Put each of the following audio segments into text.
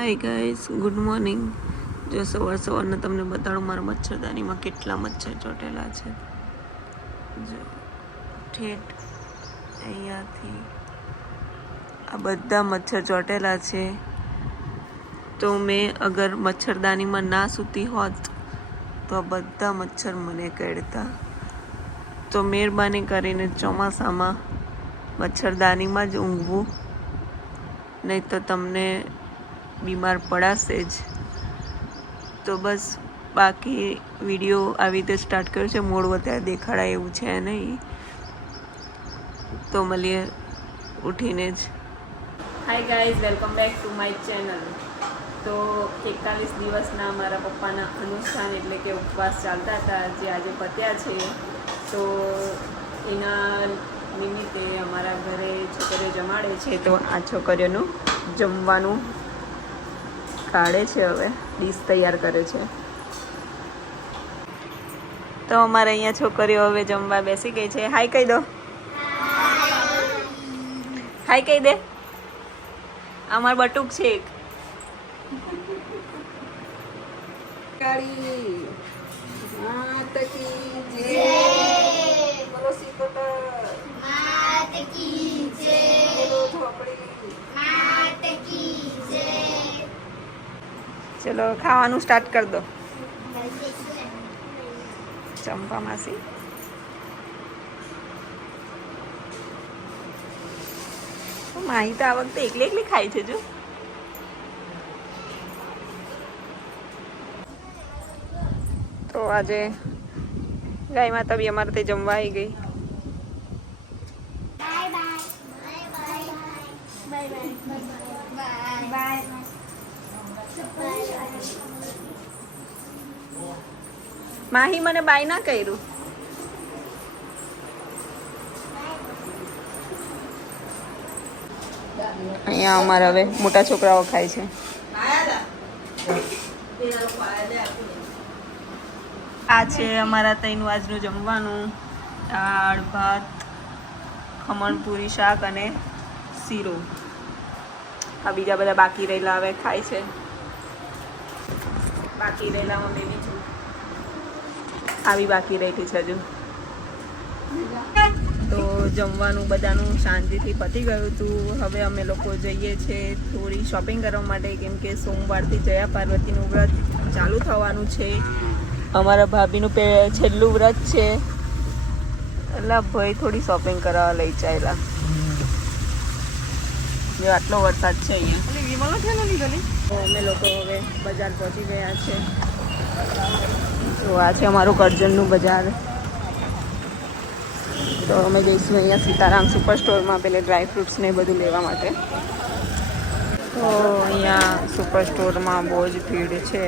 Hi guys, good morning. જો સવારના તમને બતાડું મારા મચ્છરદાનીમાં કેટલા મચ્છર ચોટેલા છે. જો ઠેઠ અહીંયાથી આ બધા મચ્છર ચોટેલા છે. તો મેં અગર મચ્છરદાનીમાં ના સૂતી હોત તો આ બધા મચ્છર મને કરડતા. તો મહેરબાની કરીને ચોમાસામાં મચ્છરદાનીમાં જ ઊંઘવું, નહીં તો તમને બીમાર પડાશે જ. તો બસ બાકી વિડીયો આવી રીતે સ્ટાર્ટ કર્યો છે. મોડું અત્યારે દેખાડાય એવું છે નહીં, તો મળીએ ઉઠીને જ. Hi guys, welcome back to my channel. તો 41 દિવસના મારા પપ્પાના અનુષ્ઠાન એટલે કે ઉપવાસ ચાલતા હતા, જે આજે પત્યા છે. તો એના નિમિત્તે અમારા ઘરે છોકરીઓ જમાડે છે. તો આ છોકરીઓનું જમવાનું કાઢે છે, હવે ડીશ તૈયાર કરે છે. તો અમારે અહીંયા છોકરીઓ હવે જમવા બેસી ગઈ છે. હાય કહી દો, હાય કહી દે. અમાર બટુક છે એક. ચલો ખાવાનું સ્ટાર્ટ કર દો. ચંપા માસી માહી તો આ વખતે એકલી ખાય છે. જો તો આજે ગાય માતા બી અમારે તે જમવા આવી ગઈ. માહી મને બાય ના કર્યું. અહીંયા અમારે હવે મોટા છોકરાઓ ખાય છે. આ છે અમારા તઈનું આજનું જમવાનું. દાળ, ભાત, ખમણ, પૂરી, શાક અને શીરો. આ બીજા બધા બાકી રહેલા હવે ખાય છે. બાકી રહેલામાં મેં બીજું આવી બાકી રહેલી છે હજુ. તો જમવાનું બધાનું શાંતિથી પતી ગયું હતું. હવે અમે લોકો જઈએ છીએ થોડી શોપિંગ કરવા માટે, કેમ કે સોમવારથી જયા પાર્વતીનું વ્રત ચાલુ થવાનું છે. અમારા ભાભીનું છેલ્લું વ્રત છે, એટલે ભાઈ થોડી શોપિંગ કરવા લઈ ચાલ્યા. જો આટલો વરસાદ છે અહીંયા. અમે લોકો હવે બજાર પહોંચી ગયા છે. તો આ છે અમારું કરજણનું બજાર. તો અમે જઈશું અહીંયા સીતારામ સુપર સ્ટોરમાં પેલે ડ્રાયફ્રૂટ્સ ને બધું લેવા માટે. તો અહીંયા સુપર સ્ટોરમાં બહુ જ ભીડ છે.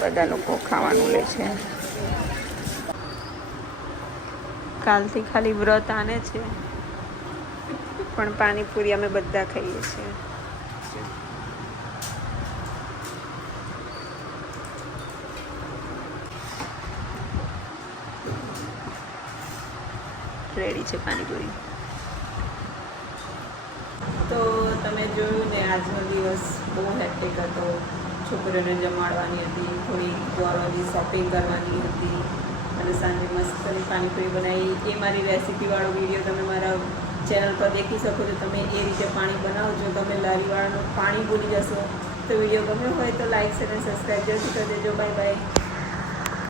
બધા લોકો ખાવાનું લે છે. કાલથી ખાલી વ્રત આને છે, પણ પાણીપુરી અમે બધા ખાઈએ છીએ. રેડી છે પાણીપુરી. તો તમે જોયું ને, આજનો દિવસ બહુ હેક્ટિક હતો. છોકરીઓને જમાડવાની હતી, થોડી ગોળોની શોપિંગ કરવાની હતી, અને સાંજે મસ્તની પાણીપુરી બનાવી. એ મારી રેસીપીવાળો વિડીયો તમે મારા ચેનલ પર દેખી શકો છો. તમે એ રીતે પાણી બનાવજો. તમે લારીવાળાનું પાણી ભૂલી જશો. તો વિડીયો ગમ્યો હોય તો લાઈક, શેર અને સબસ્ક્રાઈબ જરૂરથી કરી દેજો. Bye bye.